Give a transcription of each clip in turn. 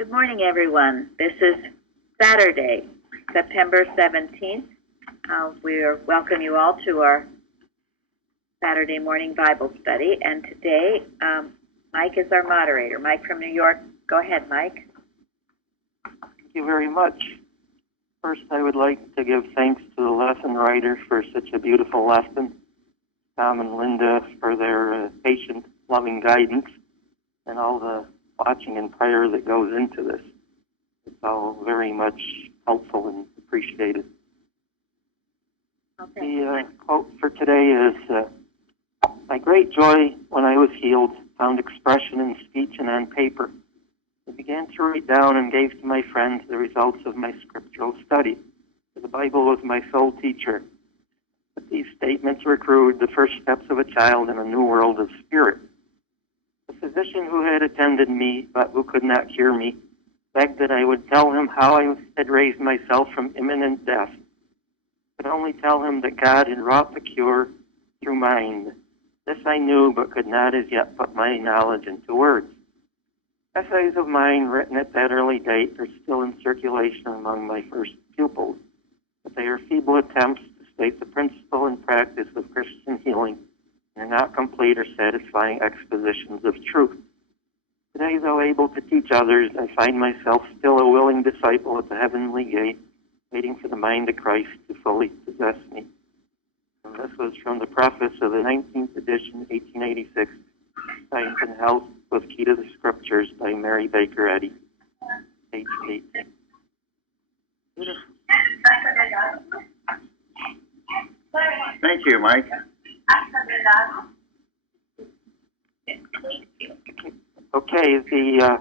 Good morning, everyone. This is Saturday, September 17th. We welcome you all to our Saturday morning Bible study. And today, Mike is our moderator. Mike from New York. Go ahead, Mike. Thank you very much. First, I would like to give thanks to the lesson writer for such a beautiful lesson, Tom and Linda for their patient, loving guidance, and all the watching and prayer that goes into this. It's all very much helpful and appreciated. The quote for today is, "My great joy when I was healed found expression in speech and on paper. I began to write down and gave to my friends the results of my scriptural study. The Bible was my sole teacher. But these statements were crude, the first steps of a child in a new world of spirit. The physician who had attended me, but who could not cure me, begged that I would tell him how I had raised myself from imminent death. I could only tell him that God had wrought the cure through mind. This I knew, but could not as yet put my knowledge into words. Essays of mine written at that early date are still in circulation among my first pupils, but they are feeble attempts to state the principle and practice of Christian healing and are not complete or satisfying expositions of truth. Today, though able to teach others, I find myself still a willing disciple at the heavenly gate, waiting for the mind of Christ to fully possess me." And this was from the preface of the 19th edition, 1886, Science and Health with Key to the Scriptures by Mary Baker Eddy, page 8. Thank you, Mike. Okay, the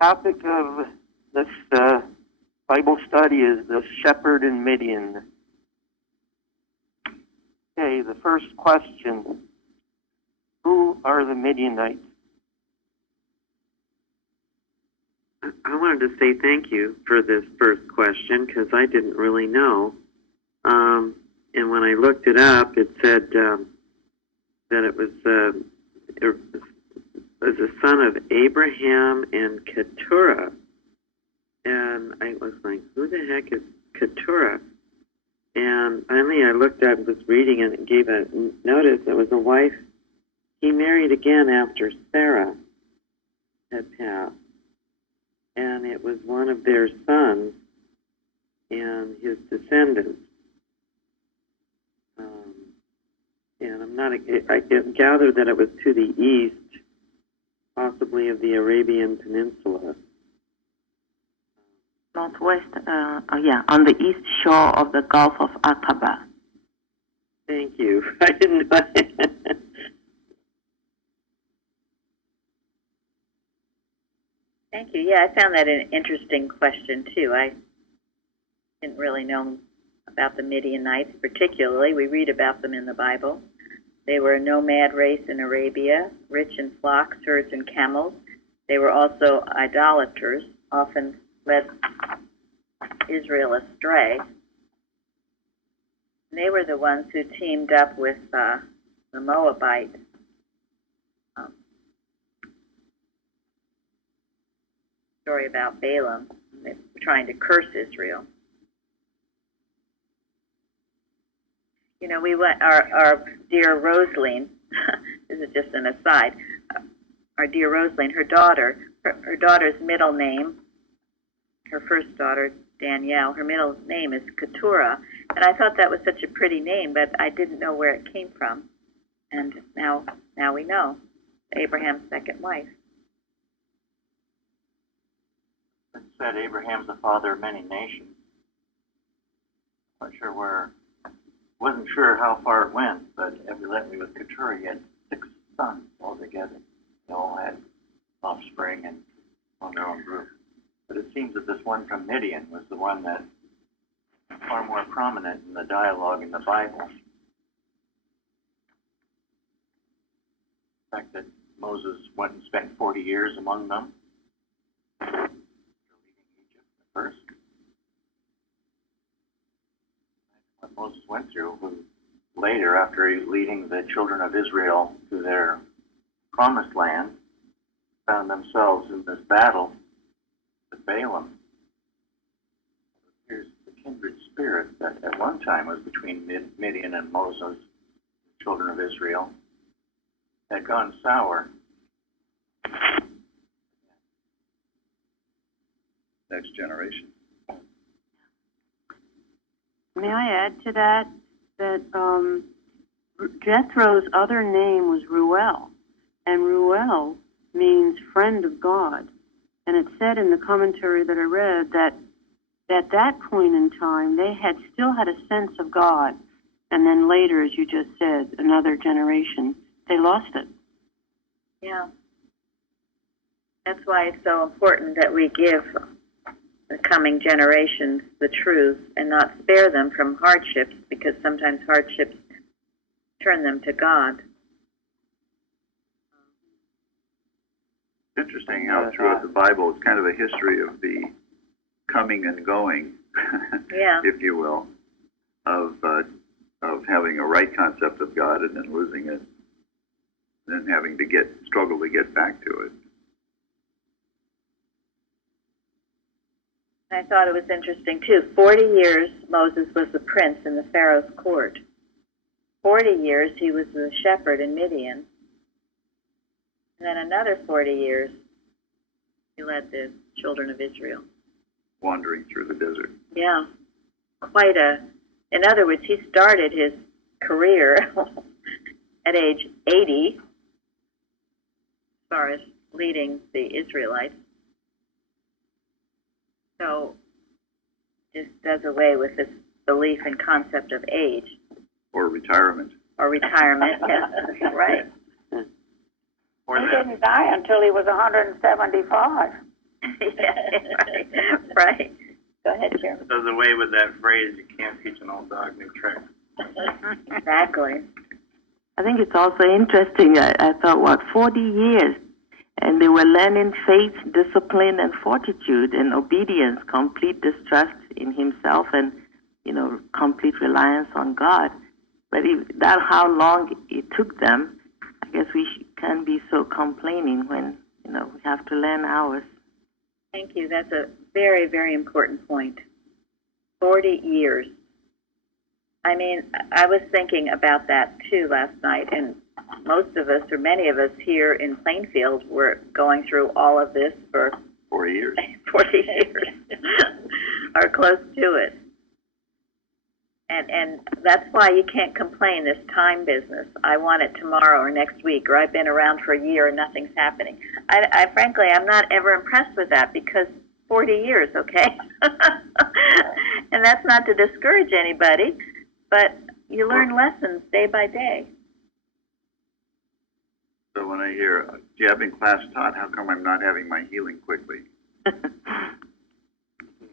topic of this Bible study is the shepherd in Midian. Okay, the first question, who are the Midianites? I wanted to say thank you for this first question because I didn't really know. And when I looked it up, it said that it was a son of Abraham and Keturah. And I was like, who the heck is Keturah? And finally I looked up, was reading, and it gave a notice. It was a wife he married again after Sarah had passed. And it was one of their sons and his descendants. And I gathered that it was to the east, possibly of the Arabian Peninsula. Northwest, on the east shore of the Gulf of Aqaba. Thank you. I didn't know. Thank you. Yeah, I found that an interesting question, too. I didn't really know about the Midianites particularly. We read about them in the Bible. They were a nomad race in Arabia, rich in flocks, herds, and camels. They were also idolaters, often led Israel astray. And they were the ones who teamed up with the Moabites. Story about Balaam. They were trying to curse Israel. You know, we went, our dear Rosaline, this is just an aside, our dear Rosaline, her daughter's middle name, her first daughter, Danielle, her middle name is Keturah, and I thought that was such a pretty name, but I didn't know where it came from. And now we know, Abraham's second wife. It said Abraham's the father of many nations. Wasn't sure how far it went, but evidently with Keturah he had 6 sons altogether. They all had offspring and on their own group. But it seems that this one from Midian was the one that was far more prominent in the dialogue in the Bible. The fact that Moses went and spent 40 years among them, leaving Egypt first. What Moses went through, who later, after leading the children of Israel to their promised land, found themselves in this battle time was between Midian and Moses, children of Israel, had gone sour. Next generation. May I add to that Jethro's other name was Ruel, and Ruel means friend of God. And it said in the commentary that I read that at that point in time, they had still had a sense of God. And then later, as you just said, another generation, they lost it. Yeah. That's why it's so important that we give the coming generations the truth and not spare them from hardships, because sometimes hardships turn them to God. It's interesting how throughout the Bible it's kind of a history of the coming and going, Yeah. if you will, of having a right concept of God and then losing it, and then having to struggle to get back to it. I thought it was interesting, too. 40 years Moses was the prince in the Pharaoh's court. 40 years he was the shepherd in Midian. And then another 40 years he led the children of Israel. Wandering through the desert. Yeah. In other words, he started his career at age 80 as far as leading the Israelites. So just does away with this belief and concept of age. Or retirement. Or retirement, yes, right. Or He that. didn't die until he was 175. Yeah, right. Go ahead, Chairman. Does away with that phrase, you can't teach an old dog new tricks. Exactly. I think it's also interesting. I thought, 40 years, and they were learning faith, discipline, and fortitude, and obedience, complete distrust in himself, and complete reliance on God. But that's how long it took them. I guess we can't be so complaining when we have to learn ours. Thank you. That's a very, very important point. 40 years. I mean, I was thinking about that too last night, and most of us, or many of us here in Plainfield, were going through all of this for 40 years. 40 years, or close to it. And that's why you can't complain, this time business. I want it tomorrow or next week, or I've been around for a year and nothing's happening. I frankly, I'm not ever impressed with that, because 40 years, okay? And that's not to discourage anybody, but you learn lessons day by day. So when I hear, do you have in class taught, how come I'm not having my healing quickly?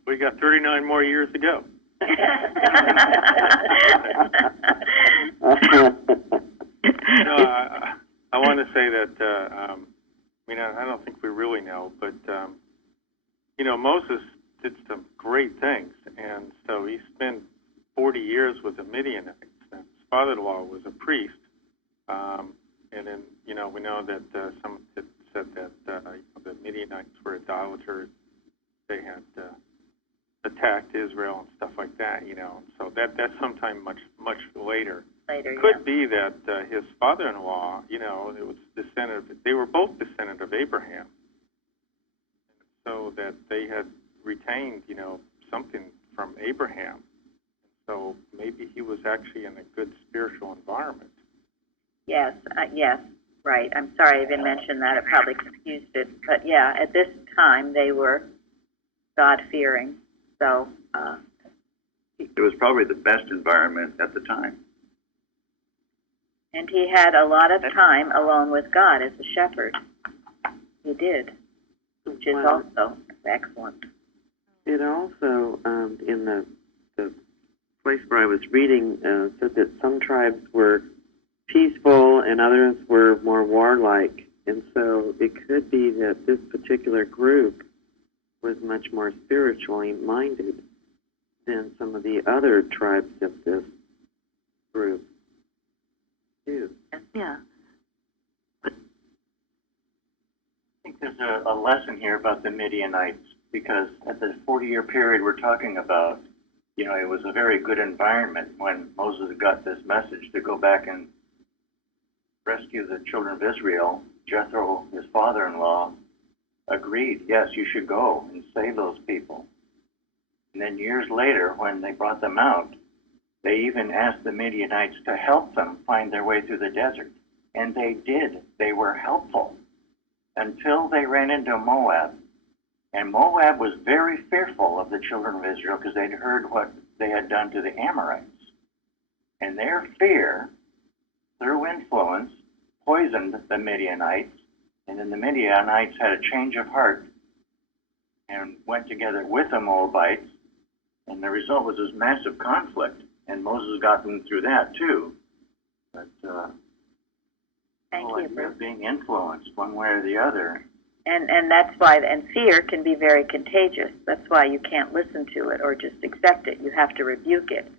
We got 39 more years to go. I want to say that, I don't think we really know, but, Moses did some great things, and so he spent 40 years with the Midianites. And his father-in-law was a priest, and then, we know that some said that the Midianites were idolaters. They had attacked Israel and stuff like that, So that's sometime much later. Could be that his father-in-law, it was they were both descendant of Abraham, so that they had retained, something from Abraham. So maybe he was actually in a good spiritual environment. Yes, right. I'm sorry I didn't mention that. I probably confused it. But yeah, at this time they were God-fearing. So It was probably the best environment at the time. and he had a lot of time alone with God as a shepherd. He did, which is also excellent. It also, in the place where I was reading, said that some tribes were peaceful and others were more warlike. And so it could be that this particular group was much more spiritually minded than some of the other tribes of this group, too. Yeah. I think there's a lesson here about the Midianites, because at the 40-year period we're talking about, you know, it was a very good environment when Moses got this message to go back and rescue the children of Israel. Jethro, his father-in-law, agreed, yes, you should go and save those people. And then years later, when they brought them out, they even asked the Midianites to help them find their way through the desert. And they did. They were helpful until they ran into Moab. And Moab was very fearful of the children of Israel because they'd heard what they had done to the Amorites. And their fear, through influence, poisoned the Midianites. And then the Midianites had a change of heart and went together with the Moabites. And the result was this massive conflict. And Moses got them through that too. But Thank you, they're Bruce. being influenced one way or the other. And that's why, and fear can be very contagious. That's why you can't listen to it or just accept it. You have to rebuke it,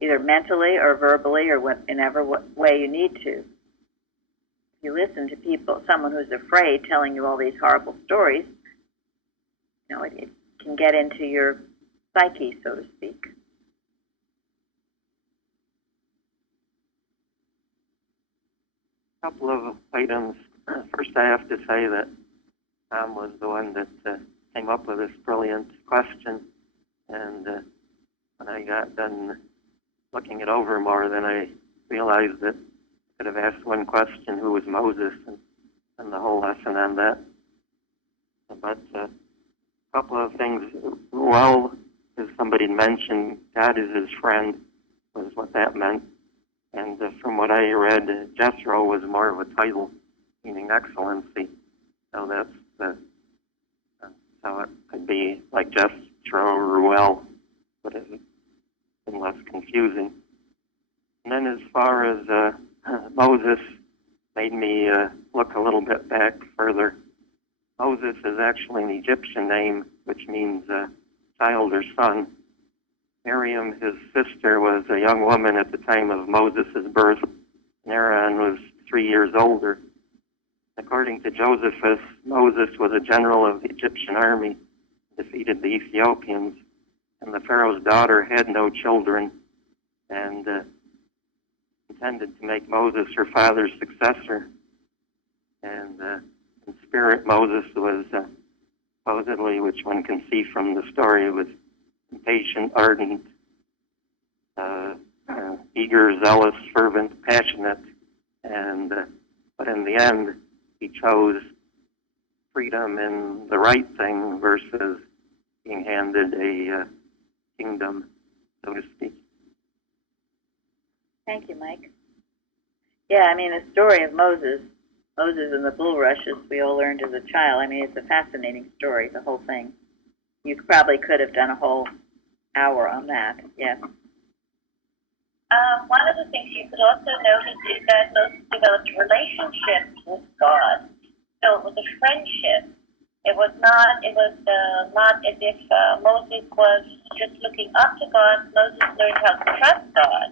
either mentally or verbally or whatever way you need to. If you listen to people, someone who's afraid telling you all these horrible stories, you know, it can get into your psyche, so to speak. A couple of items. First, I have to say that Tom was the one that came up with this brilliant question, and when I got done looking it over more, then I realized that I could have asked one question, who was Moses, and the whole lesson on that. But a couple of things. Well, as somebody mentioned, God is his friend, was what that meant. And from what I read, Jethro was more of a title, meaning excellency. So that's how it could be like Jethro, Ruel, but it's been less confusing. And then as far as Moses, made me look a little bit back further. Moses is actually an Egyptian name, which means child or son. Miriam, his sister, was a young woman at the time of Moses' birth. And Aaron was 3 years older. According to Josephus, Moses was a general of the Egyptian army, defeated the Ethiopians, and the Pharaoh's daughter had no children, and intended to make Moses her father's successor. And in spirit, Moses was supposedly, which one can see from the story, was impatient, ardent, eager, zealous, fervent, passionate, and but in the end, he chose freedom and the right thing versus being handed a kingdom, so to speak. Thank you, Mike. Yeah, I mean, the story of Moses and the bulrushes we all learned as a child, I mean, it's a fascinating story, the whole thing. You probably could have done a whole hour on that, yes. One of the things you could also notice is that Moses developed relationships with God. So it was a friendship. It was not as if Moses was just looking up to God. Moses learned how to trust God.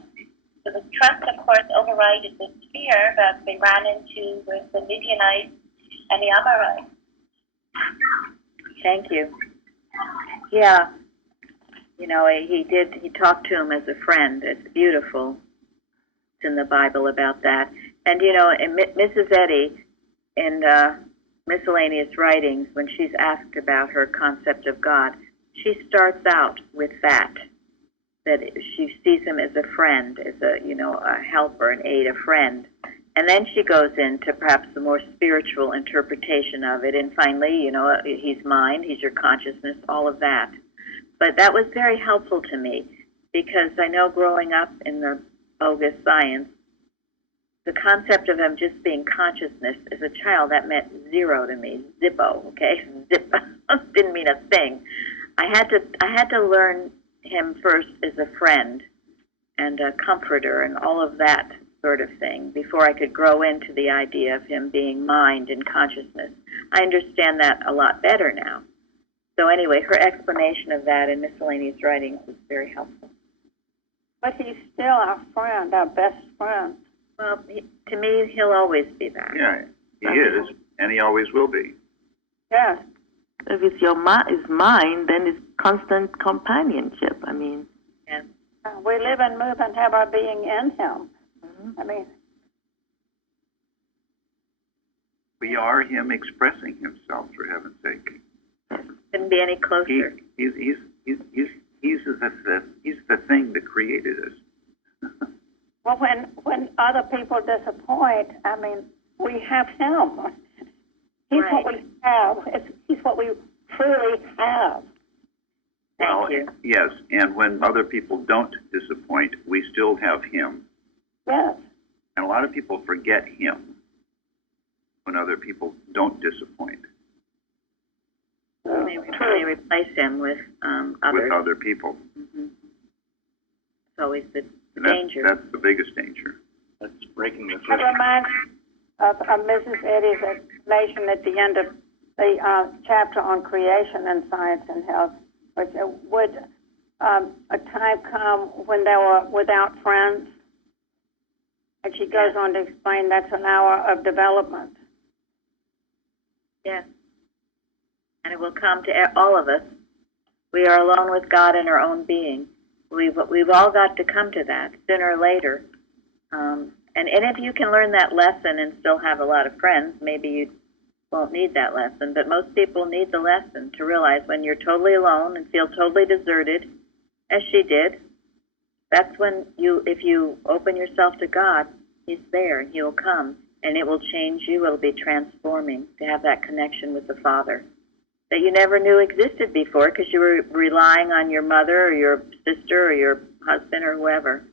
So the trust, of course, overrided the fear that they ran into with the Midianites and the Amorites. Thank you. Yeah. You know, he talked to him as a friend. It's beautiful. It's in the Bible about that. And, you know, Mrs. Eddy, in Miscellaneous Writings, when she's asked about her concept of God, she starts out with that she sees him as a friend, as a helper, an aid, a friend. And then she goes into perhaps the more spiritual interpretation of it. And finally, you know, he's mind, he's your consciousness, all of that. But that was very helpful to me because I know growing up in the bogus science, the concept of him just being consciousness as a child, that meant zero to me, zippo, okay? Zippo. Didn't mean a thing. I had to learn him first as a friend and a comforter and all of that sort of thing before I could grow into the idea of him being mind and consciousness. I understand that a lot better now. So anyway, her explanation of that in Miscellaneous Writings was very helpful. But he's still our friend, our best friend. Well, to me, he'll always be that. Yeah, he is, and he always will be. Yes. If it's his mind, then it's constant companionship. I mean, And We live and move and have our being in Him. Mm-hmm. I mean, We are Him expressing Himself, for heaven's sake. Couldn't be any closer. He's the thing that created us. well, when other people disappoint, I mean, we have Him. He's Right. what we have. He's what we truly have. Thank you. Yes, and when other people don't disappoint, we still have Him. Yes. And a lot of people forget Him when other people don't disappoint They replace him with others. with other people. Mm-hmm. It's always the And danger. that's the biggest danger. That's breaking the It threshold. reminds of Mrs. Eddy's explanation at the end of the chapter on creation and science and health, which would a time come when they were without friends? And she goes on to explain that's an hour of development. Yes. And it will come to all of us. We are alone with God in our own being. We've all got to come to that sooner or later. And if you can learn that lesson and still have a lot of friends, maybe you won't need that lesson. But most people need the lesson to realize when you're totally alone and feel totally deserted, as she did, that's when if you open yourself to God, He's there and He will come and it will change you. It'll be transforming to have that connection with the Father that you never knew existed before because you were relying on your mother or your sister or your husband or whoever.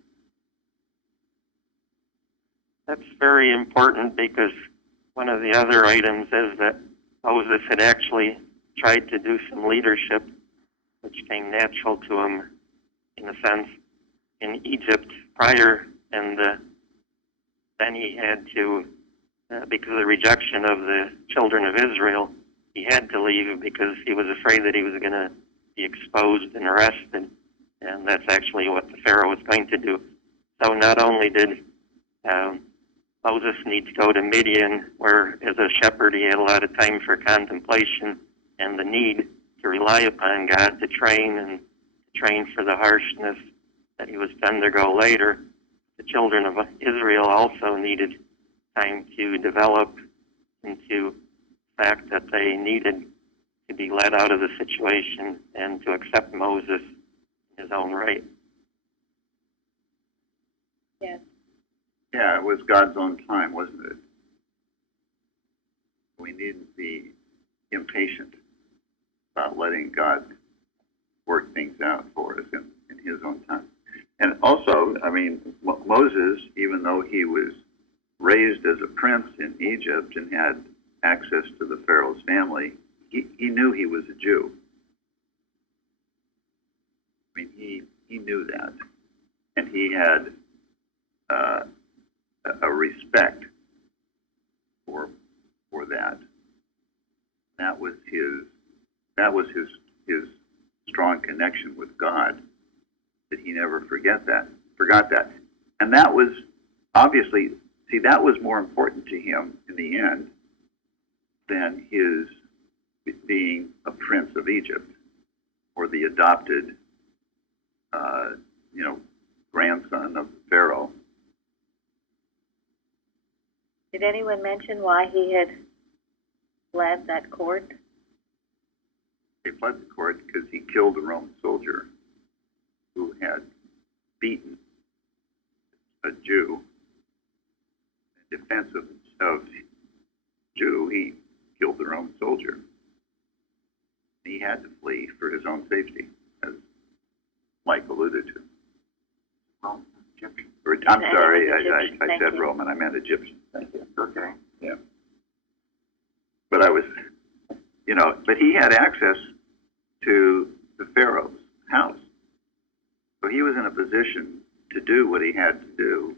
That's very important because one of the other items is that Moses had actually tried to do some leadership, which came natural to him, in a sense, in Egypt prior, and then he had to, because of the rejection of the children of Israel, he had to leave because he was afraid that he was going to be exposed and arrested, and that's actually what the Pharaoh was going to do. So not only did Moses need to go to Midian, where as a shepherd he had a lot of time for contemplation and the need to rely upon God to train for the harshness that he was to undergo later. The children of Israel also needed time to develop into the fact that they needed to be led out of the situation and to accept Moses in his own right. Yes. Yeah, it was God's own time, wasn't it? We needn't be impatient about letting God work things out for us in His own time. And also, I mean, Moses, even though he was raised as a prince in Egypt and had access to the Pharaoh's family, he knew he was a Jew. I mean, he knew that. And he had a respect for that. That was his strong connection with God, that he never forgot that. And that was obviously, that was more important to him in the end than his being a prince of Egypt or the adopted grandson of Pharaoh. Did anyone mention why he had fled that court? He fled the court because he killed a Roman soldier who had beaten a Jew. In defense of Jew, he killed the Roman soldier. He had to flee for his own safety, as Mike alluded to. Egyptian. I'm sorry, Egyptian. I Thank said you. Roman. I meant Egyptian. Thank you. Okay. Yeah. But but he had access to the Pharaoh's house. So he was in a position to do what he had to do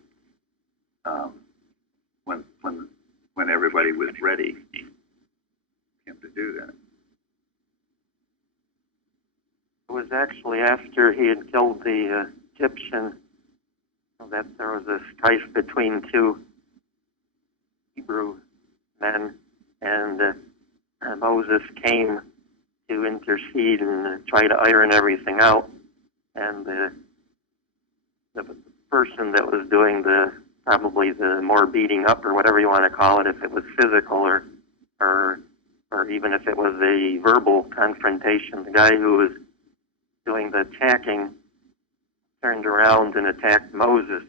when everybody was ready for him to do that. It was actually after he had killed the Egyptian that there was a strife between two Hebrew men, and Moses came to intercede and try to iron everything out. And the person that was doing probably the more beating up or whatever you want to call it, if it was physical or even if it was a verbal confrontation, the guy who was doing the attacking turned around and attacked Moses.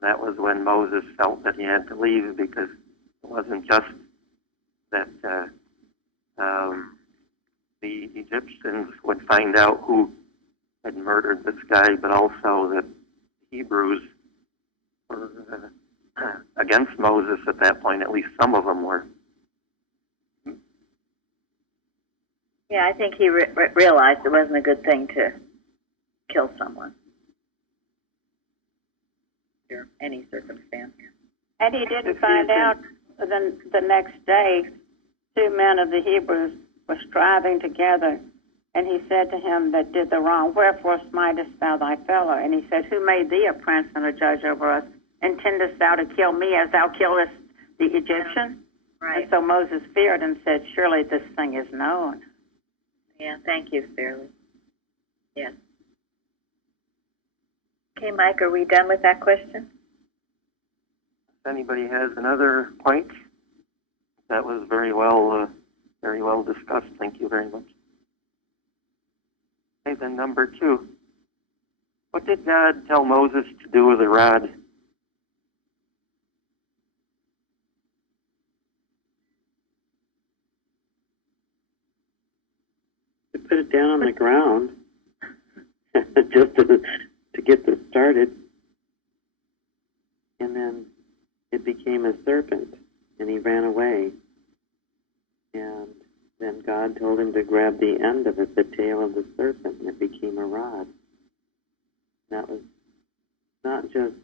That was when Moses felt that he had to leave, because it wasn't just that the Egyptians would find out who had murdered this guy, but also that Hebrews were against Moses at that point. At least some of them were. Yeah, I think he realized it wasn't a good thing to kill someone under any circumstance. And he didn't find out the next day. 2 men of the Hebrews were striving together, and he said to him that did the wrong, "Wherefore smitest thou thy fellow?" And he said, "Who made thee a prince and a judge over us? Intendest thou to kill me as thou killest the Egyptian?" Right. And so Moses feared and said, "Surely this thing is known." Yeah, thank you, Fairley. Yes. Okay, Mike, are we done with that question? If anybody has another point, that was very well discussed. Thank you very much. Okay, then number 2. What did God tell Moses to do with the rod? To put it down on the ground, just to get this started. And then it became a serpent, and he ran away. And then God told him to grab the end of it, the tail of the serpent, and it became a rod. That was not just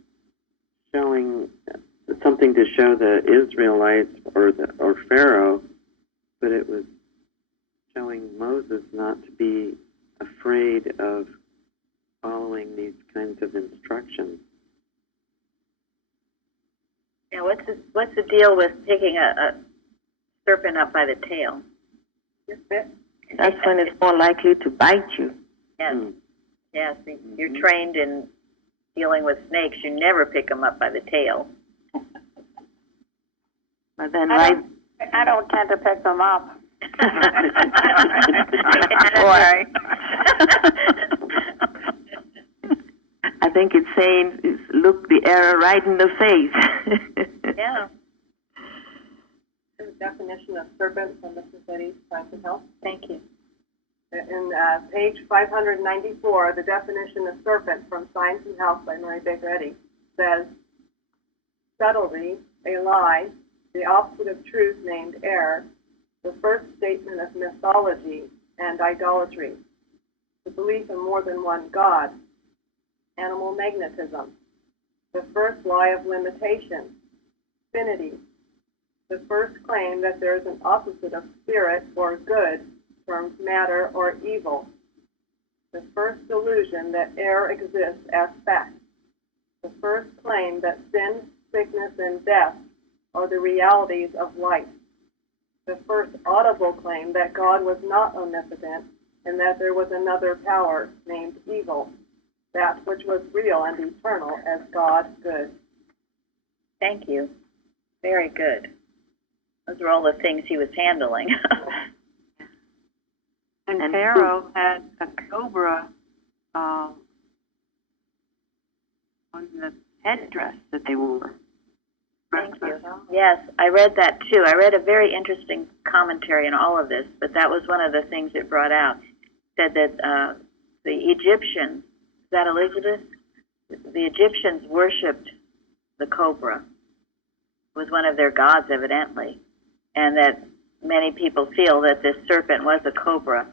showing something to show the Israelites or Pharaoh, but it was showing Moses not to be afraid of following these kinds of instructions. Yeah, what's the deal with picking a serpent up by the tail? That's when it's more likely to bite you. Yes. Yes, you're trained in dealing with snakes. You never pick them up by the tail. But then I don't tend to pick them up. Boy. I think it's saying, look the error right in the face. Yeah. The definition of serpent from Mrs. Betty's Science and Health. Thank you. In page 594, the definition of serpent from Science and Health by Murray Baker Eddy says, subtlety, a lie, the opposite of truth named error, the first statement of mythology and idolatry, the belief in more than one God, animal magnetism, the first lie of limitation, finity, the first claim that there is an opposite of spirit or good, termed matter or evil, the first delusion that error exists as fact, the first claim that sin, sickness, and death are the realities of life, the first audible claim that God was not omnipotent and that there was another power named evil, that which was real and eternal as God good. Thank you. Very good. Those are all the things he was handling. And Pharaoh had a cobra on the headdress that they wore. Thank you. Yes, I read that too. I read a very interesting commentary on all of this, but that was one of the things it brought out. It said that the Egyptians, is that Elizabeth? The Egyptians worshipped the cobra. It was one of their gods, evidently, and that many people feel that this serpent was a cobra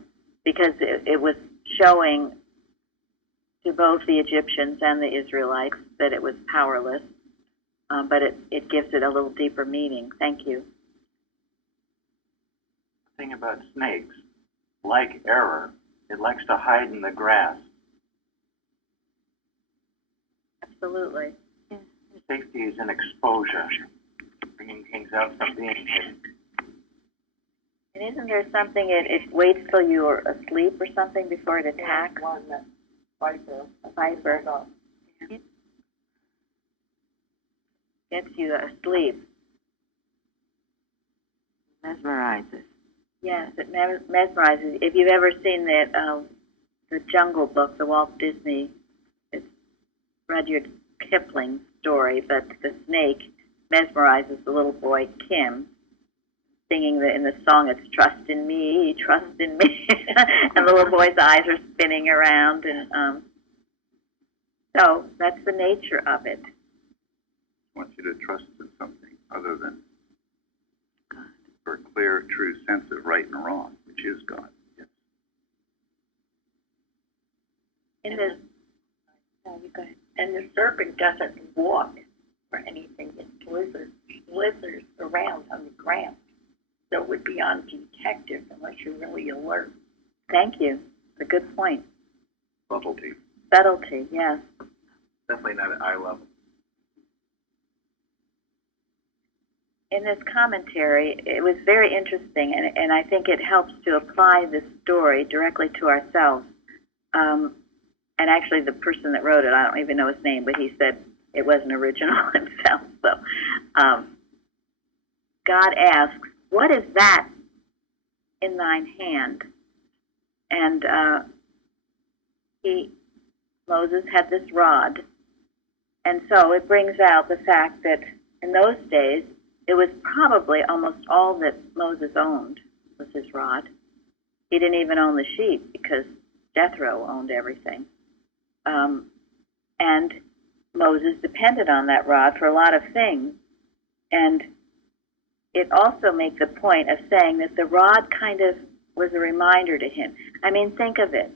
because it was showing to both the Egyptians and the Israelites that it was powerless. But it gives it a little deeper meaning. Thank you. The thing about snakes, like error, it likes to hide in the grass. Absolutely. Safety is in exposure, bringing things out from being hidden. And isn't there something, it waits till you are asleep or something before it attacks? One that viper. A viper. gets you asleep. Mesmerizes. Yes, it mesmerizes. If you've ever seen the Jungle Book, the Walt Disney, it's Rudyard Kipling story, but the snake mesmerizes the little boy Kim, singing in the song, it's trust in me, and the little boy's eyes are spinning around, and so that's the nature of it. I want you to trust in something other than for a clear, true sense of right and wrong, which is God. Yes. In this, you go ahead. And the serpent doesn't walk or anything. It slithers around on the ground. So it would be undetected unless you're really alert. Thank you. It's a good point. Subtlety. Subtlety, yes. Definitely not at eye level. In this commentary, it was very interesting, and I think it helps to apply this story directly to ourselves. And actually, the person that wrote it, I don't even know his name, but he said it wasn't original himself. So God asks, what is that in thine hand? And Moses had this rod. And so it brings out the fact that in those days, it was probably almost all that Moses owned was his rod. He didn't even own the sheep because Jethro owned everything. And Moses depended on that rod for a lot of things. And it also makes a point of saying that the rod kind of was a reminder to him. I mean, think of it.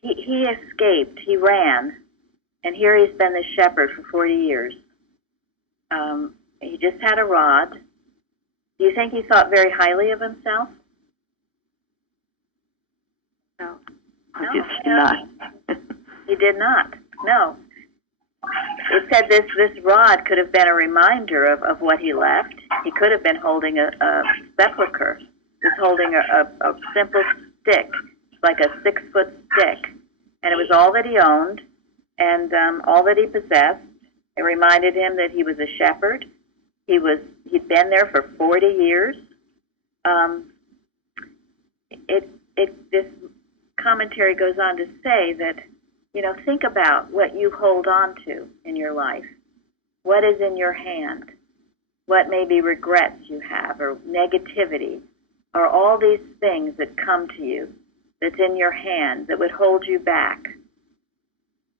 He escaped, he ran, and here he's been the shepherd for 40 years. He just had a rod. Do you think he thought very highly of himself? No. Obviously not. He did not. No. It said this rod could have been a reminder of what he left. He could have been holding a sepulcher. He was holding a simple stick, like a 6-foot stick. And it was all that he owned and all that he possessed. It reminded him that he was a shepherd. He'd been there for 40 years. This commentary goes on to say that, think about what you hold on to in your life. What is in your hand? What maybe regrets you have or negativity or all these things that come to you that's in your hand that would hold you back.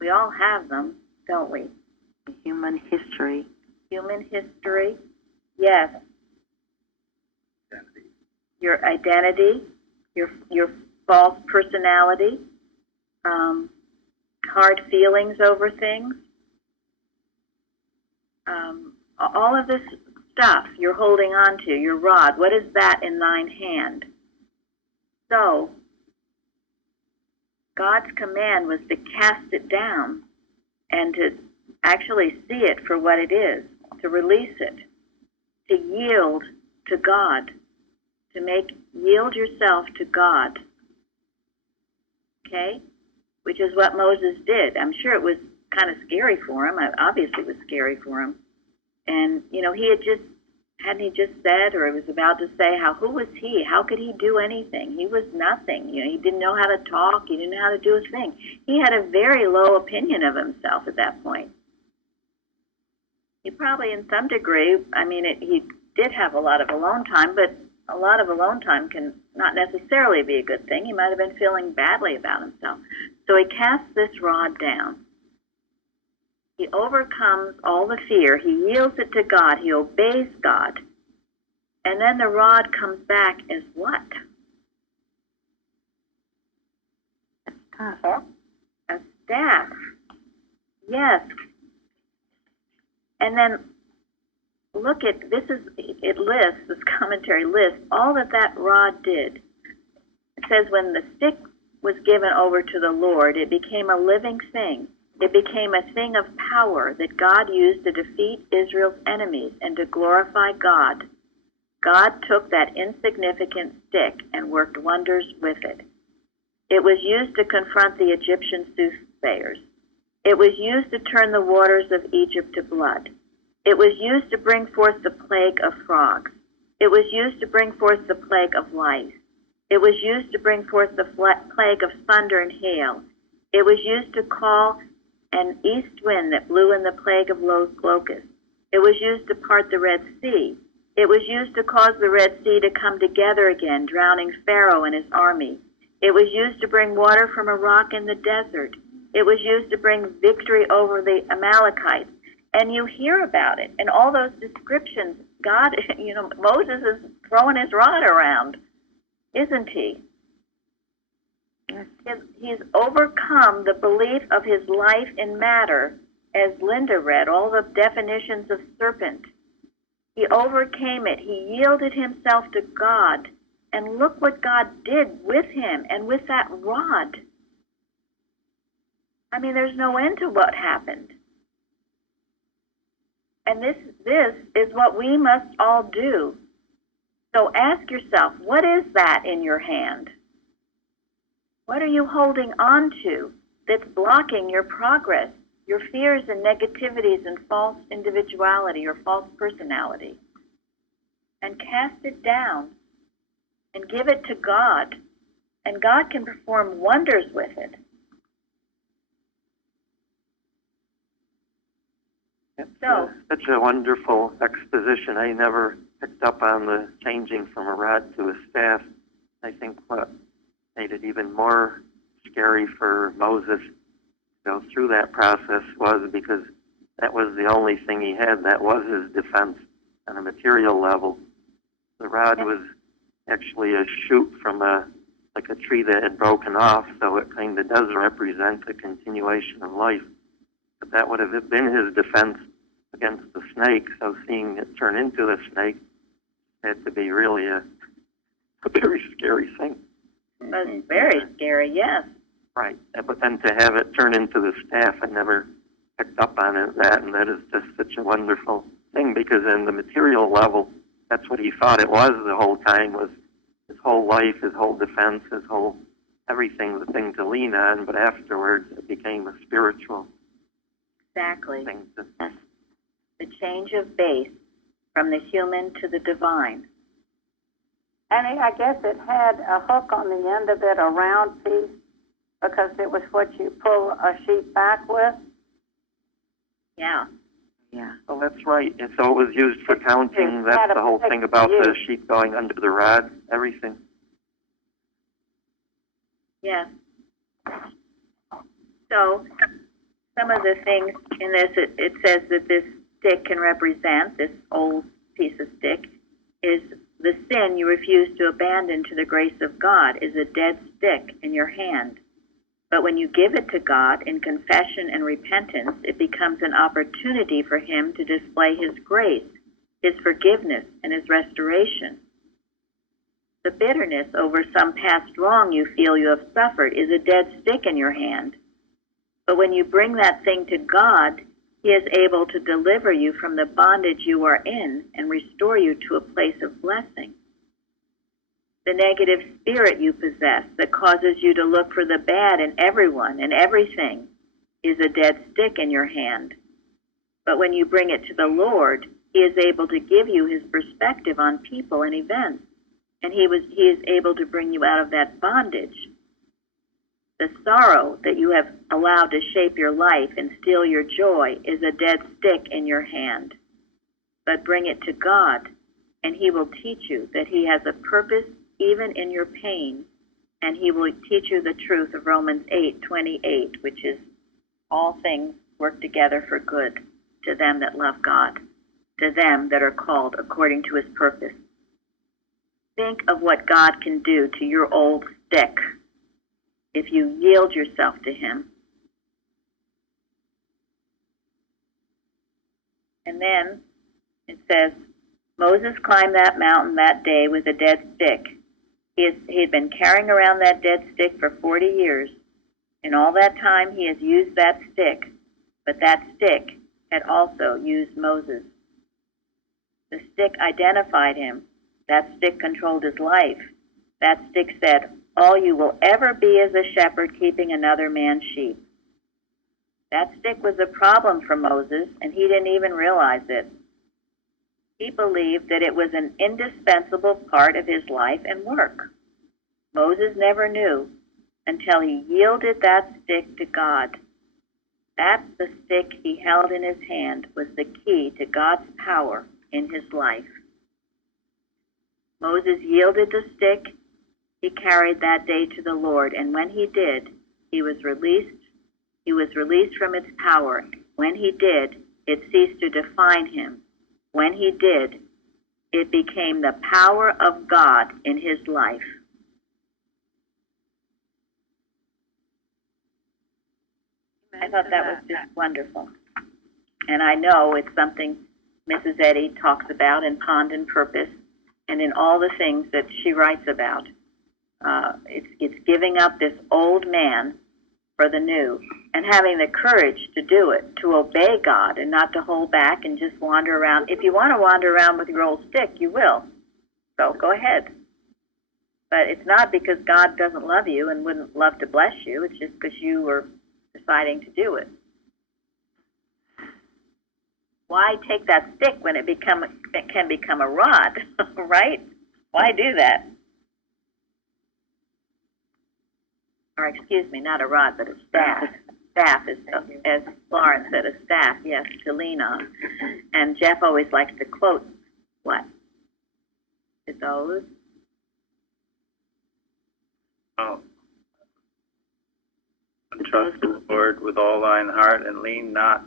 We all have them, don't we? Human history. Human history, yes. Identity. Your identity, your false personality, hard feelings over things, all of this stuff you're holding on to, your rod, what is that in thine hand? So, God's command was to cast it down and to actually see it for what it is, to release it, to yield to God, to yield yourself to God. Okay? Which is what Moses did. I'm sure it was kind of scary for him. Obviously it was scary for him. And, hadn't he just said, or he was about to say, who was he? How could he do anything? He was nothing. He didn't know how to talk. He didn't know how to do a thing. He had a very low opinion of himself at that point. He probably, in some degree, he did have a lot of alone time, but a lot of alone time can not necessarily be a good thing. He might have been feeling badly about himself. So he casts this rod down. He overcomes all the fear. He yields it to God. He obeys God. And then the rod comes back as what? A staff. A staff. Yes. And then look at, this commentary lists all that rod did. It says when the stick was given over to the Lord, it became a living thing. It became a thing of power that God used to defeat Israel's enemies and to glorify God. God took that insignificant stick and worked wonders with it. It was used to confront the Egyptian soothsayers. It was used to turn the waters of Egypt to blood. It was used to bring forth the plague of frogs. It was used to bring forth the plague of lice. It was used to bring forth the plague of thunder and hail. It was used to call an east wind that blew in the plague of locusts. It was used to part the Red Sea. It was used to cause the Red Sea to come together again, drowning Pharaoh and his army. It was used to bring water from a rock in the desert. It was used to bring victory over the Amalekites. And you hear about it. And all those descriptions, God, Moses is throwing his rod around, isn't he? He's overcome the belief of his life in matter, as Linda read, all the definitions of serpent. He overcame it. He yielded himself to God. And look what God did with him and with that rod. I mean, there's no end to what happened. And this is what we must all do. So ask yourself, what is that in your hand? What are you holding on to that's blocking your progress, your fears and negativities and false individuality or false personality? And cast it down and give it to God. And God can perform wonders with it. It's such a wonderful exposition. I never picked up on the changing from a rod to a staff. I think what made it even more scary for Moses to go through that process was because that was the only thing he had. That was his defense on a material level. The rod was actually a shoot from a tree that had broken off, so it kind of does represent a continuation of life. But that would have been his defense against the snake, so seeing it turn into the snake had to be really a very scary thing. It was very scary, yes. Right, but then to have it turn into the staff, I never picked up on it, and that is just such a wonderful thing, because in the material level, that's what he thought it was the whole time, was his whole life, his whole defense, his whole everything, the thing to lean on, but afterwards it became a spiritual Exactly. thing. The change of base from the human to the divine. And I guess it had a hook on the end of it, a round piece, because it was what you pull a sheet back with. Yeah. Yeah. Oh, that's right. And so it was used for counting. That's the whole thing about the sheep going under the rod, everything. Yes. So, some of the things in this, it says that this stick can represent, this old piece of stick, is the sin you refuse to abandon to the grace of God is a dead stick in your hand. But when you give it to God in confession and repentance, it becomes an opportunity for Him to display His grace, His forgiveness, and His restoration. The bitterness over some past wrong you feel you have suffered is a dead stick in your hand. But when you bring that thing to God, He is able to deliver you from the bondage you are in and restore you to a place of blessing. The negative spirit you possess that causes you to look for the bad in everyone and everything is a dead stick in your hand. But when you bring it to the Lord, He is able to give you His perspective on people and events, and He is able to bring you out of that bondage. The sorrow that you have allowed to shape your life and steal your joy is a dead stick in your hand. But bring it to God, and He will teach you that He has a purpose even in your pain, and He will teach you the truth of Romans 8:28, which is all things work together for good to them that love God, to them that are called according to His purpose. Think of what God can do to your old stick if you yield yourself to Him. And then it says, Moses climbed that mountain that day with a dead stick. He had been carrying around that dead stick for 40 years. In all that time, he has used that stick, but that stick had also used Moses. The stick identified him. That stick controlled his life. That stick said, all you will ever be is a shepherd keeping another man's sheep. That stick was a problem for Moses, and he didn't even realize it. He believed that it was an indispensable part of his life and work. Moses never knew until he yielded that stick to God. That the stick he held in his hand was the key to God's power in his life. Moses yielded the stick he carried that day to the Lord, and when he did, he was released. He was released from its power. When he did, it ceased to define him. When he did, it became the power of God in his life. I thought that was just wonderful. And I know it's something Mrs. Eddy talks about in Pond and Purpose and in all the things that she writes about. It's giving up this old man for the new and having the courage to do it, to obey God and not to hold back and just wander around. If you want to wander around with your old stick, you will. So go ahead. But it's not because God doesn't love you and wouldn't love to bless you. It's just because you were deciding to do it. Why take that stick when it can become a rod, right? Why do that? Or excuse me, not a rod, but a staff. Staff is, as Florence said, a staff, yes, to lean on. And Jeff always likes to quote what? To those? Oh. And trust the Lord with all thine heart, and lean not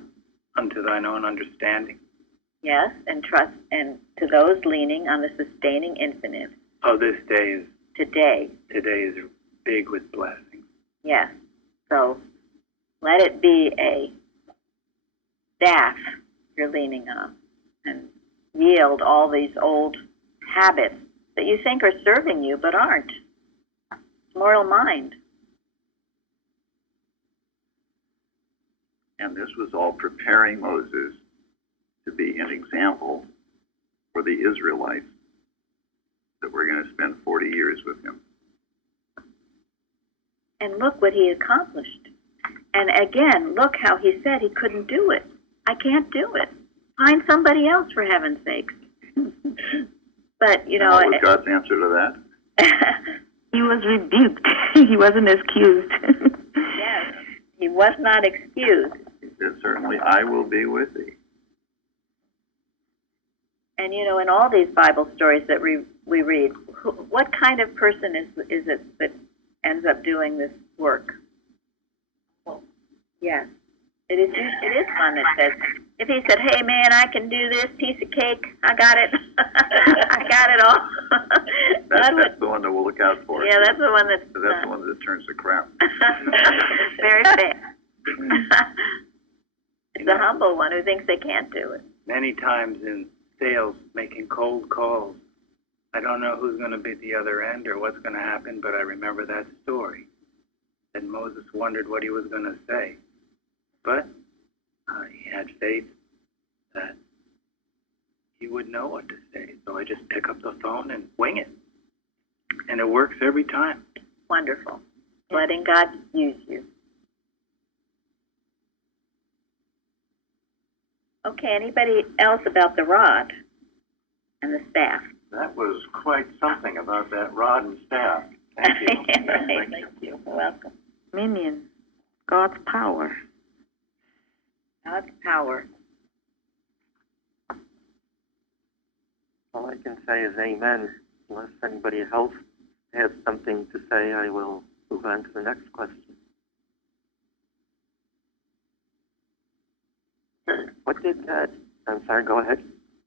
unto thine own understanding. Yes, and trust, and to those leaning on the sustaining infinite. Oh, this day is... Today. Today is big with blessings. Yes. So let it be a staff you're leaning on, and yield all these old habits that you think are serving you but aren't. It's mortal mind. And this was all preparing Moses to be an example for the Israelites that we're going to spend 40 years with him. And look what he accomplished. And again, look how he said he couldn't do it. I can't do it. Find somebody else, for heaven's sakes. But, you know... What was God's answer to that? He was rebuked. He wasn't excused. Yes, he was not excused. He said, certainly I will be with thee. And, you know, in all these Bible stories that we read, what kind of person is it that ends up doing this work? Well, yes. It is one that says, if he said, hey, man, I can do this piece of cake, I got it. I got it all. That's the one that we'll look out for. Yeah, that's the one that's the one that turns to crap. Very fair. It's the humble one who thinks they can't do it. Many times in sales, making cold calls, I don't know who's going to be at the other end or what's going to happen, but I remember that story. And Moses wondered what he was going to say. But he had faith that he would know what to say. So I just pick up the phone and wing it. And it works every time. Wonderful. Letting God use you. Okay, anybody else about the rod and the staff? That was quite something about that rod and staff. Thank you. Thank you. You're welcome. Minion. God's power. God's power. All I can say is amen. Unless anybody else has something to say, I will move on to the next question. Okay. What did God... I'm sorry, go ahead.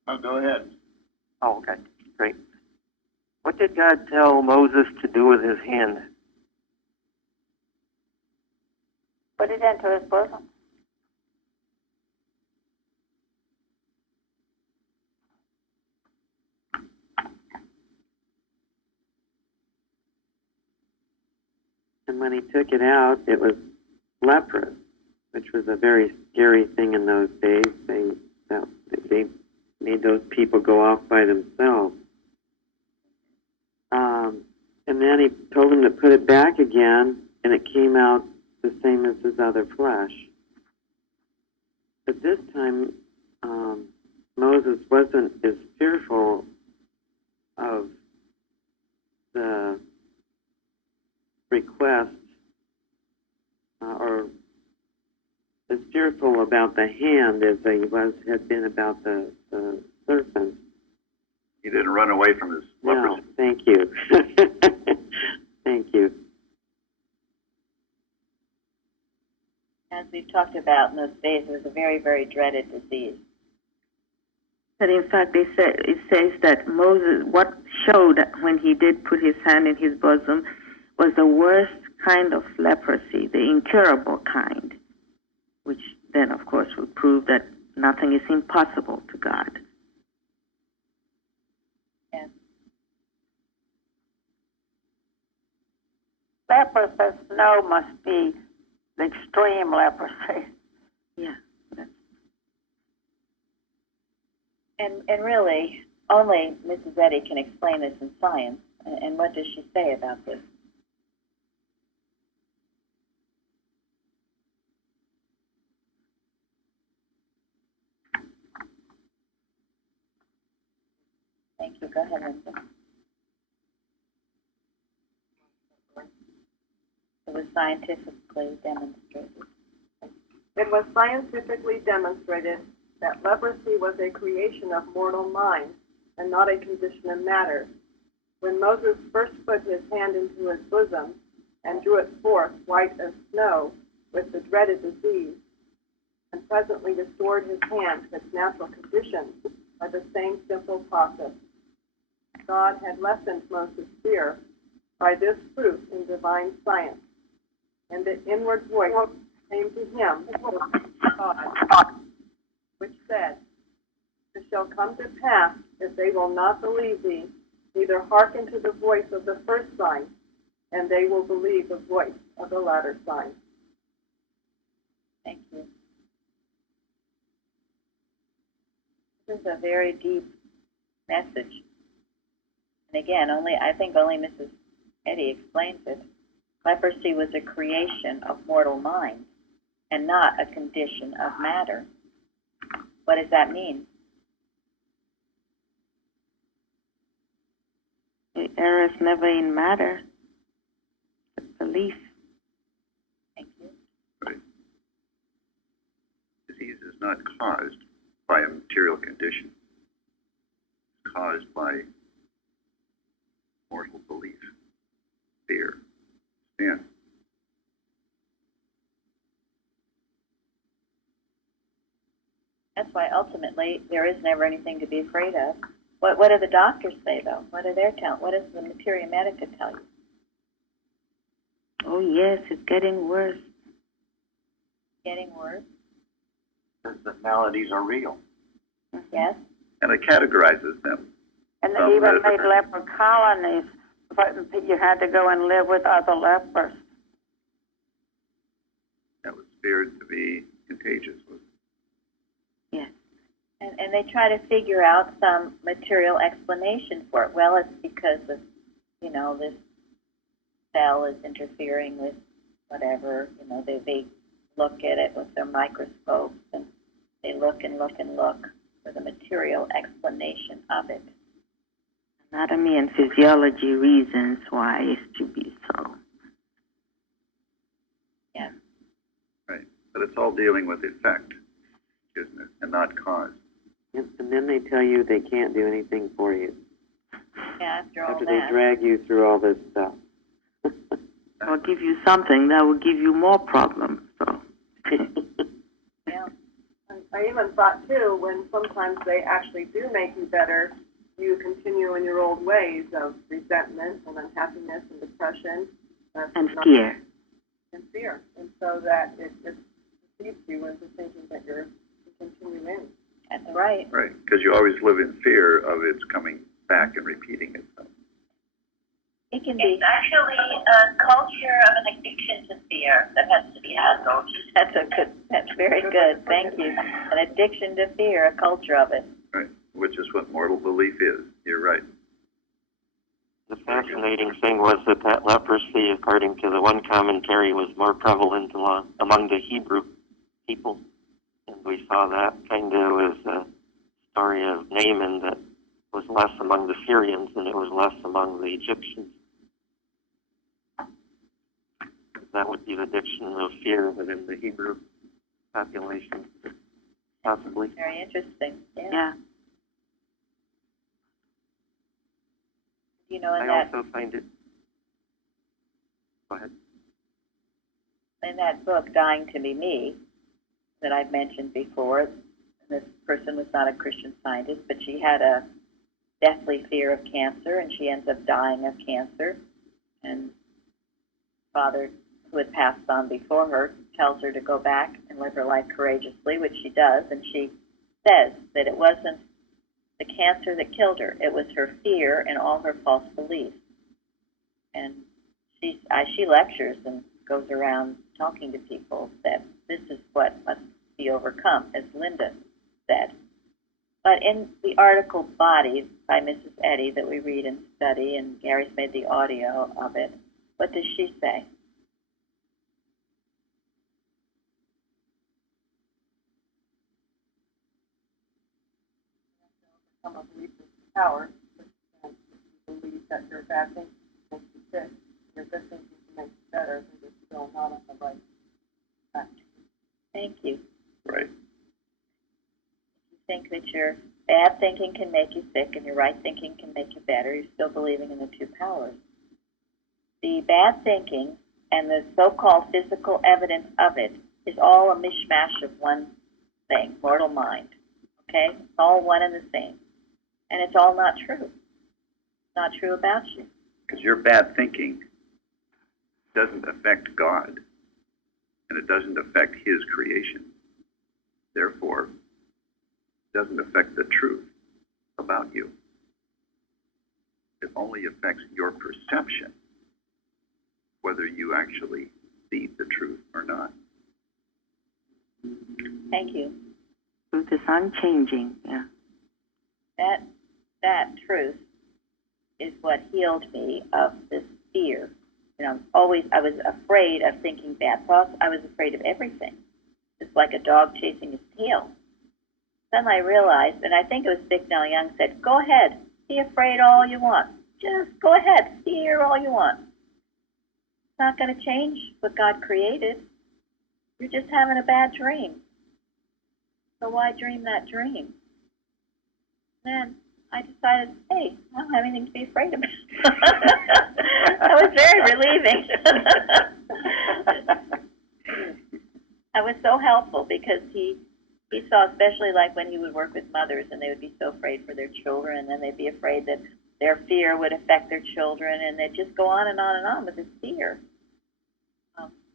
Oh, go ahead. Oh, okay. Great. What did God tell Moses to do with his hand? Put it into his bosom. And when he took it out, it was leprous, which was a very scary thing in those days. They made those people go off by themselves. And then he told him to put it back again, and it came out the same as his other flesh. But this time, Moses wasn't as fearful of the request or as fearful about the hand as he had been about the serpent. He didn't run away from his leprosy. No, thank you. Thank you. As we've talked about in those days, it was a very, very dreaded disease. But in fact, it says that Moses, what showed when he did put his hand in his bosom, was the worst kind of leprosy, the incurable kind, which then, of course, would prove that nothing is impossible to God. Yes. Leprosy, snow must be extreme leprosy. Yeah. And really, only Mrs. Eddy can explain this in science. And what does she say about this? Thank you. Go ahead, Linda. It was scientifically demonstrated. It was scientifically demonstrated that leprosy was a creation of mortal mind and not a condition of matter. When Moses first put his hand into his bosom and drew it forth white as snow with the dreaded disease, and presently restored his hand to its natural condition by the same simple process, God had lessened Moses' fear by this proof in divine science, and the inward voice came to him from God, which said, "It shall come to pass, if they will not believe thee, neither hearken to the voice of the first sign, and they will believe the voice of the latter sign." Thank you. This is a very deep message. And again, I think only Mrs. Eddy explains it. Leprosy was a creation of mortal mind and not a condition of matter. What does that mean? The error is never in matter, but belief. Thank you. Right. Disease is not caused by a material condition. It's caused by mortal belief, fear, sin. That's why ultimately there is never anything to be afraid of. What do the doctors say, though? What do they tell? What does the Materia Medica tell you? Oh, yes, it's getting worse. Getting worse? Says that maladies are real. Yes? And it categorizes them. And they even made leper colonies, but you had to go and live with other lepers. That was feared to be contagious. Yes. And they try to figure out some material explanation for it. Well, it's because of, this cell is interfering with whatever. They look at it with their microscopes, and they look and look and look for the material explanation of it. Anatomy and physiology reasons why it should be so. Yeah. Right. But it's all dealing with effect, isn't it? And not cause. And then they tell you they can't do anything for you. Yeah, after they drag you through all this stuff. Or give you something that will give you more problems. So. Yeah. And I even thought, too, when sometimes they actually do make you better, you continue in your old ways of resentment and unhappiness and depression. And fear. And fear. And so that it deceives you into thinking that you're to continue in. That's right. Right. Because you always live in fear of its coming back and repeating itself. It can be. It's actually a culture of an addiction to fear that has to be handled. That's very good. Thank you. An addiction to fear, a culture of it. Right. Which is what mortal belief is. You're right. The fascinating thing was that leprosy, according to the one commentary, was more prevalent among the Hebrew people. And we saw that kind of was story of Naaman that was less among the Syrians than it was less among the Egyptians. That would be the diction of fear within the Hebrew population, possibly. Very interesting. Yeah. Yeah. You know, in I that also find it. Go ahead. in that book, Dying to Be Me, that I've mentioned before, this person was not a Christian Scientist, but she had a deathly fear of cancer, and she ends up dying of cancer. And father, who had passed on before her, tells her to go back and live her life courageously, which she does, and she says that it wasn't the cancer that killed her, it was her fear and all her false beliefs. And she lectures and goes around talking to people that this is what must be overcome, as Linda said. But in the article Bodies by Mrs. Eddy that we read and study, and Gary's made the audio of it, what does she say? Some of belief is power, and if you believe that your bad thinking makes you sick, your good thinking can make you better, then you're still not on the right track. Thank you. Right. You think that your bad thinking can make you sick and your right thinking can make you better, you're still believing in the two powers. The bad thinking and the so-called physical evidence of it is all a mishmash of one thing, mortal mind. Okay? It's all one and the same. And it's all not true. It's not true about you. Because your bad thinking doesn't affect God, and it doesn't affect His creation. Therefore, it doesn't affect the truth about you. It only affects your perception, whether you actually see the truth or not. Thank you. Truth is unchanging. Yeah. That truth is what healed me of this fear. You know, I was afraid of thinking bad thoughts. I was afraid of everything. It's like a dog chasing his tail. Then I realized, and I think it was Bicknell Young said, go ahead, be afraid all you want. Just go ahead, fear all you want. It's not going to change what God created. You're just having a bad dream. So why dream that dream? Then I decided, hey, I don't have anything to be afraid of. That was very relieving. That was so helpful because he saw, especially like when he would work with mothers and they would be so afraid for their children, and then they'd be afraid that their fear would affect their children, and they'd just go on and on and on with this fear.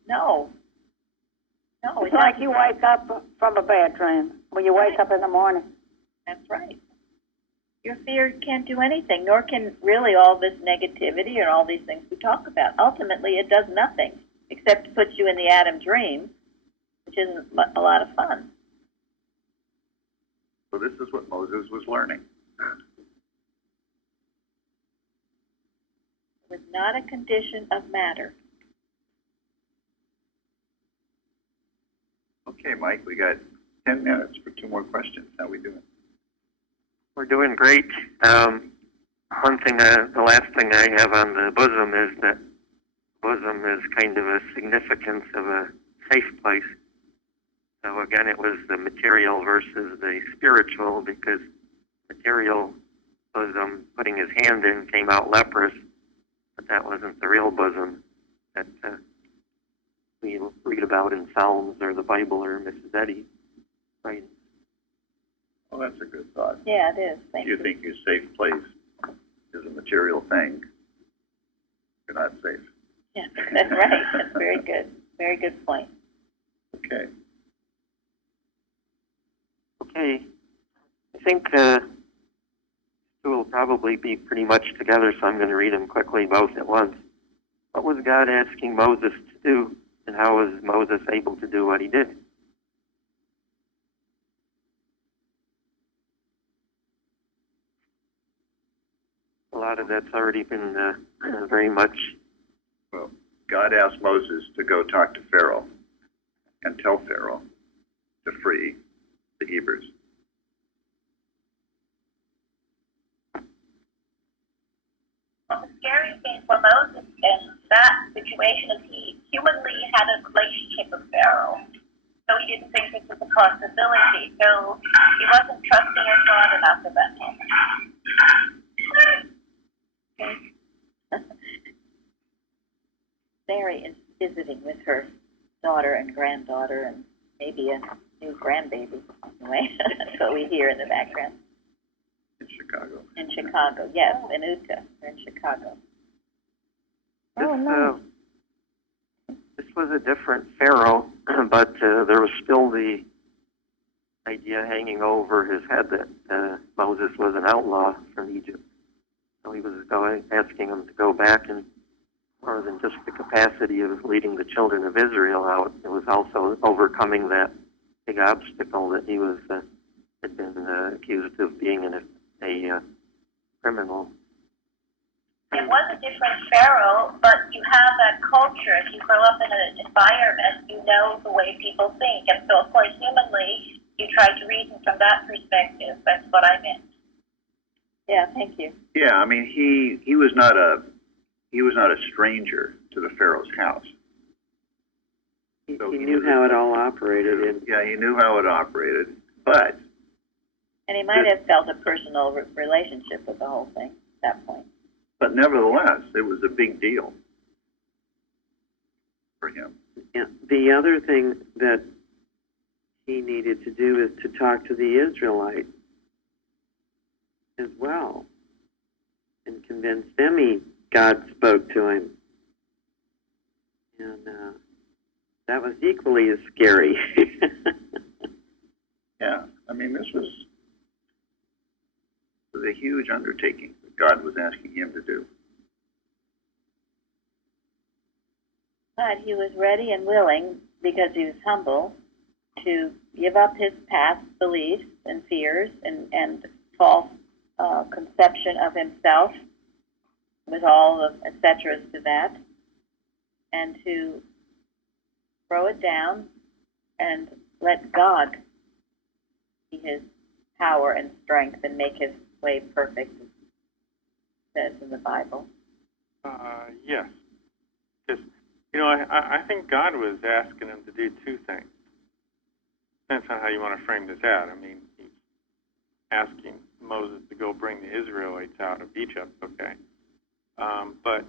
No, It's like you wake up from a bad dream when you wake up in the morning. That's right. Your fear can't do anything, nor can really all this negativity and all these things we talk about. Ultimately, it does nothing except to put you in the Adam dream, which isn't a lot of fun. So this is what Moses was learning. It was not a condition of matter. Okay, Mike, we got 10 minutes for 2 more questions. How we doing? We're doing great. One thing, the last thing I have on the bosom is that bosom is kind of a significance of a safe place. So again, it was the material versus the spiritual, because material bosom, putting his hand in, came out leprous, but that wasn't the real bosom that we read about in Psalms or the Bible or Mrs. Eddy. Right. Well, that's a good thought. Yeah, it is. Thank you. You think your safe place is a material thing, you're not safe. Yeah, that's right. That's very good. Very good point. Okay. Okay. I think two will probably be pretty much together, so I'm going to read them quickly, both at once. What was God asking Moses to do, and how was Moses able to do what he did? A lot of that's already been very much. Well, God asked Moses to go talk to Pharaoh and tell Pharaoh to free the Hebrews. Pharaoh. So he didn't think this was a possibility. So he wasn't trusting in God enough at that moment. Mary is visiting with her daughter and granddaughter and maybe a new grandbaby. Anyway, that's what we hear in the background. In Chicago. In Chicago, yes, in Utah. We're in Chicago. This was a different Pharaoh, but there was still the idea hanging over his head that Moses was an outlaw from Egypt. So he was asking him to go back, and more than just the capacity of leading the children of Israel out, it was also overcoming that big obstacle that he was had been accused of being a criminal. It was a different Pharaoh, but you have that culture. If you grow up in an environment, you know the way people think. And so, of course, humanly, you try to reason from that perspective. That's what I meant. Yeah, thank you. Yeah, I mean, he was not a stranger to the Pharaoh's house. So he knew how it all operated. He knew how it operated, but... And he might have felt a personal relationship with the whole thing at that point. But nevertheless, it was a big deal for him. Yeah, the other thing that he needed to do is to talk to the Israelites as well and convince them God spoke to him. And that was equally as scary. Yeah, I mean, this was a huge undertaking that God was asking him to do. But he was ready and willing, because he was humble, to give up his past beliefs and fears and false conception of himself, with all the et ceteras to that, and to throw it down and let God be his power and strength and make his way perfect, as it says in the Bible. Yes. Because, I think God was asking him to do two things. Depends on how you want to frame this out. I mean, he's asking Moses to go bring the Israelites out of Egypt, okay? But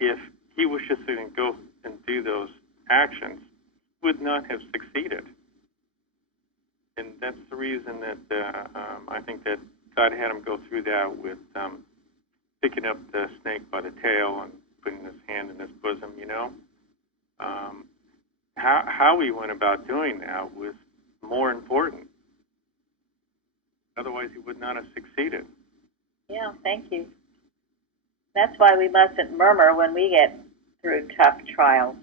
if he was just going to go and do those actions, he would not have succeeded. And that's the reason that I think that God had him go through that with picking up the snake by the tail and putting his hand in his bosom, How he went about doing that was more important. Otherwise, he would not have succeeded. Yeah, thank you. That's why we mustn't murmur when we get through tough trials.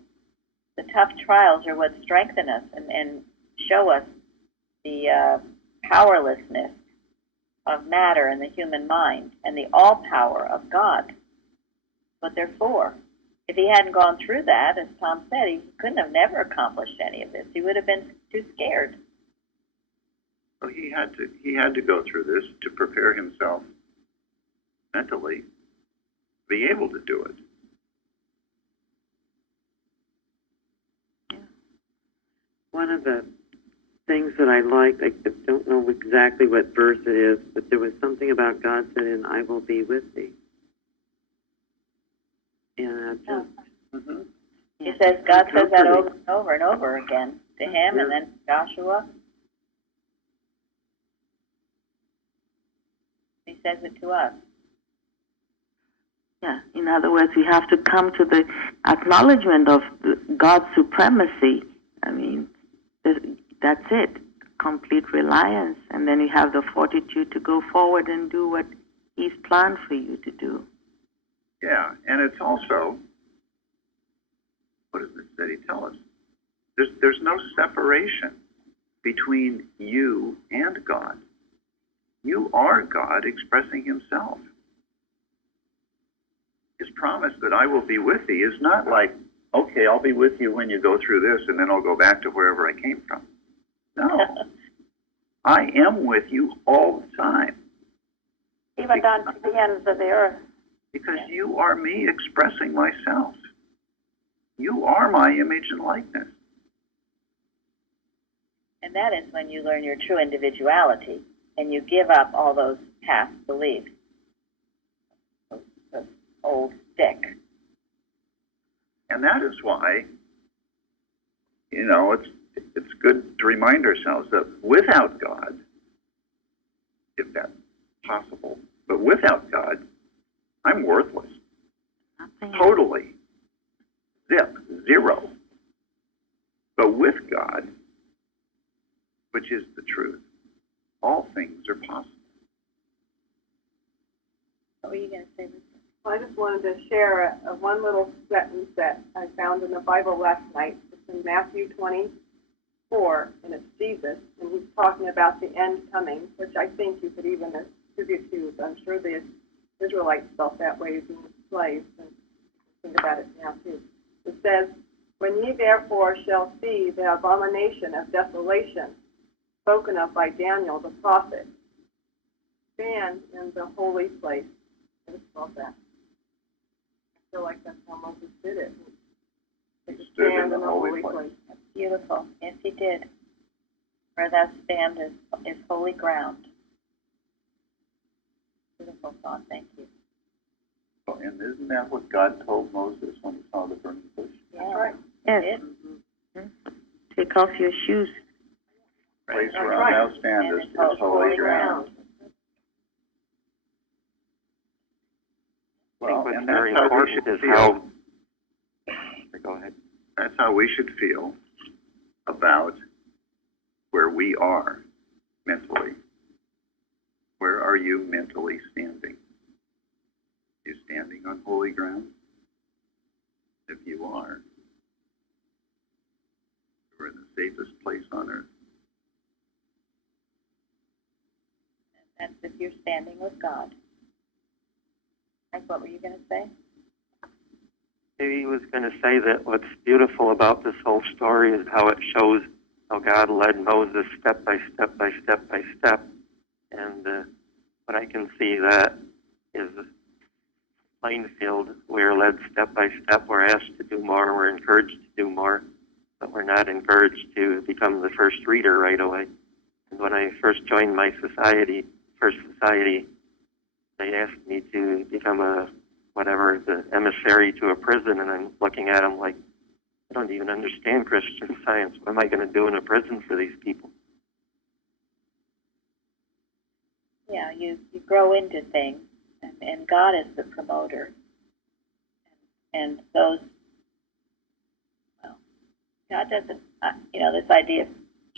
The tough trials are what strengthen us and show us the powerlessness of matter in the human mind and the all-power of God. What they're for. If he hadn't gone through that, as Tom said, he couldn't have never accomplished any of this. He would have been too scared. So he had to go through this to prepare himself mentally to be able to do it. One of the things that I liked, I don't know exactly what verse it is, but there was something about God said, and I will be with thee. And He says, God says that over and over and over again to him, and then Joshua. He says it to us. Yeah, in other words, we have to come to the acknowledgement of God's supremacy. I mean, that's it, complete reliance. And then you have the fortitude to go forward and do what he's planned for you to do. Yeah, and it's also, what does the study tell us? There's no separation between you and God. You are God expressing himself. His promise that I will be with thee is not like, okay, I'll be with you when you go through this, and then I'll go back to wherever I came from. No. I am with you all the time. Even down to the ends of the earth. Because you are me expressing myself. You are my image and likeness. And that is when you learn your true individuality and you give up all those past beliefs, those old stick. And that is why, it's good to remind ourselves that without God, if that's possible, but without God, I'm worthless. Nothing. Totally. Zip. Zero. But with God, which is the truth, all things are possible. What were you going to say, Lisa? I just wanted to share one little sentence that I found in the Bible last night. It's in Matthew 24, and it's Jesus, and he's talking about the end coming, which I think you could even attribute to. I'm sure the Israelites felt that way being slaves, and think about it now too. It says, "When ye therefore shall see the abomination of desolation spoken of by Daniel the prophet, stand in the holy place." I just love that. I feel like that's how Moses did it. He stood in the holy place. That's beautiful. Yes, he did. Where thou stand is holy ground. Beautiful thought. Thank you. And isn't that what God told Moses when he saw the burning bush? Yeah. That's right. Yes. Mm-hmm. Take off your shoes. Place where thou standest is holy ground. Well, what's and very that's how we important should is feel. how. Go ahead. That's how we should feel about where we are mentally. Where are you mentally standing? Are you standing on holy ground? If you are, you're in the safest place on earth. That's if you're standing with God. Mike, what were you going to say? He was going to say that what's beautiful about this whole story is how it shows how God led Moses step by step by step by step. And what I can see that is a playing field. We're led step by step. We're asked to do more. We're encouraged to do more. But we're not encouraged to become the first reader right away. And when I first joined my society, First Society, they asked me to become the emissary to a prison, and I'm looking at them like, I don't even understand Christian Science. What am I going to do in a prison for these people? Yeah, you grow into things, and God is the promoter. And those, well, God doesn't, this idea of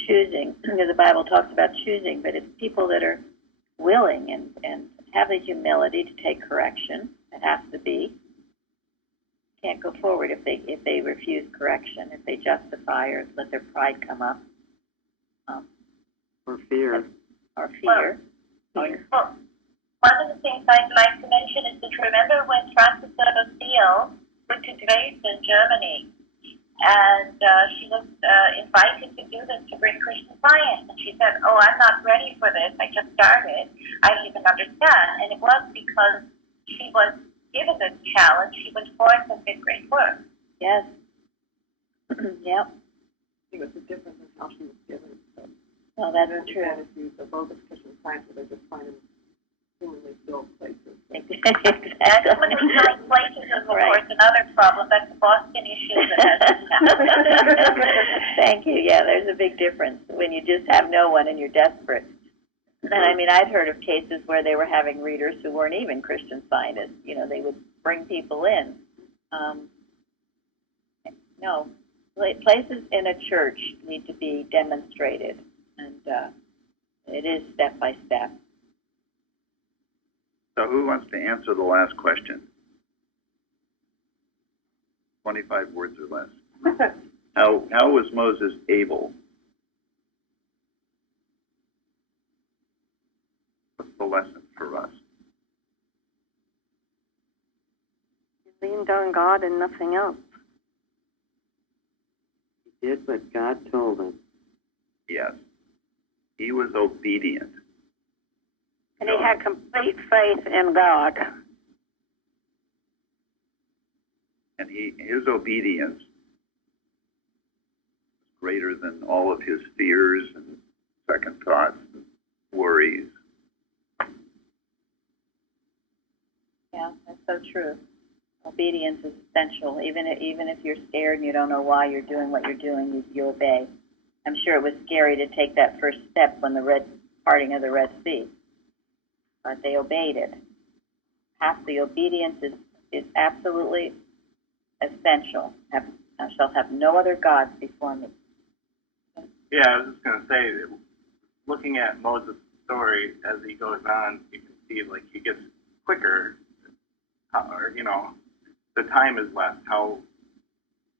choosing, because the Bible talks about choosing, but it's people that are willing and have the humility to take correction. It has to be. Can't go forward if they refuse correction, if they justify or let their pride come up. Or fear. Or fear. Well, one of the things I'd like to mention is that remember when Frances of Assisi went to Dresden, Germany, and she was invited to do this, to bring Christian Science. And she said, "Oh, I'm not ready for this. I just started. I don't even understand." And it was because she was given this challenge. She went forth and did great work. Yes. Yep. It was the difference in how she was given. So well, that's true. Attitudes of bogus Christian Science, where they're just finding humanly filled places. Exactly. And humanly filled places is, of course, another problem. That's the Boston issue that has Thank you. Yeah, there's a big difference when you just have no one and you're desperate. And I mean, I'd heard of cases where they were having readers who weren't even Christian Scientists. They would bring people in. No, places in a church need to be demonstrated, and it is step by step. So who wants to answer the last question? 25 words or less. How was Moses able? What's the lesson for us? He leaned on God and nothing else. He did what God told him. Yes. He was obedient. And he had complete faith in God. And his obedience was greater than all of his fears and second thoughts and worries. Yeah, that's so true. Obedience is essential. Even if you're scared and you don't know why you're doing what you're doing, you obey. I'm sure it was scary to take that first step when the parting of the Red Sea, but they obeyed it. Half the obedience is absolutely essential. Thou shalt have no other gods before me. Yeah, I was just going to say, that looking at Moses' story as he goes on, you can see like he gets quicker, or the time is less. How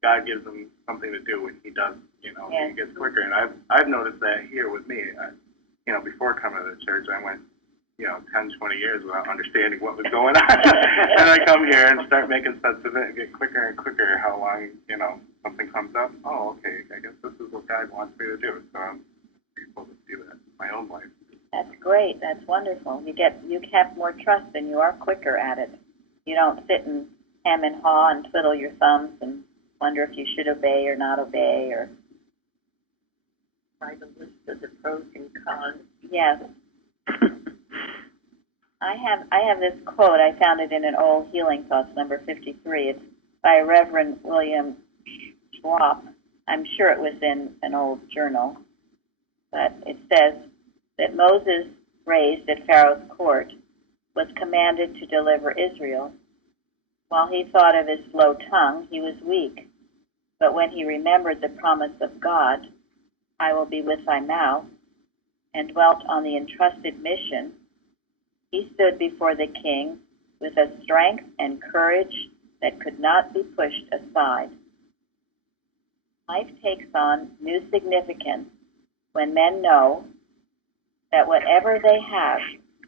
God gives him something to do when he does, Yes. he gets quicker. And I've noticed that here with me. Before coming to the church, I went 10, 20 years without understanding what was going on. And I come here and start making sense of it and get quicker and quicker how long, something comes up. Oh, okay, I guess this is what God wants me to do. So I'm able to do that in my own life. That's great. That's wonderful. You have more trust and you are quicker at it. You don't sit and hem and haw and twiddle your thumbs and wonder if you should obey or not obey or. Write a list of the pros and cons. Yes. I have this quote. I found it in an old Healing Thoughts, number 53. It's by Reverend William Schwab. I'm sure it was in an old journal. But it says that Moses, raised at Pharaoh's court, was commanded to deliver Israel. While he thought of his slow tongue, he was weak. But when he remembered the promise of God, I will be with thy mouth, and dwelt on the entrusted mission, he stood before the king with a strength and courage that could not be pushed aside. Life takes on new significance when men know that whatever they have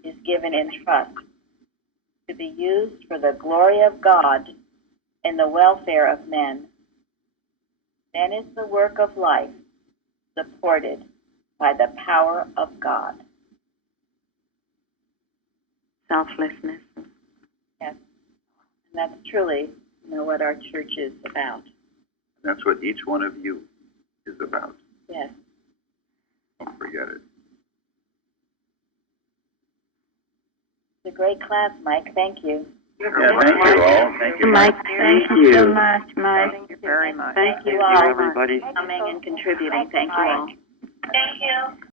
is given in trust to be used for the glory of God and the welfare of men. Then is the work of life supported by the power of God. Selflessness. Yes. And that's truly, what our church is about. That's what each one of you is about. Yes. Don't forget it. It's a great class, Mike. Thank you. Yeah, thank you all. Thank you, Mike. Thank you so much, Mike. Thank you very much. Thank you all Thank you, everybody. for coming and contributing. Thank you all.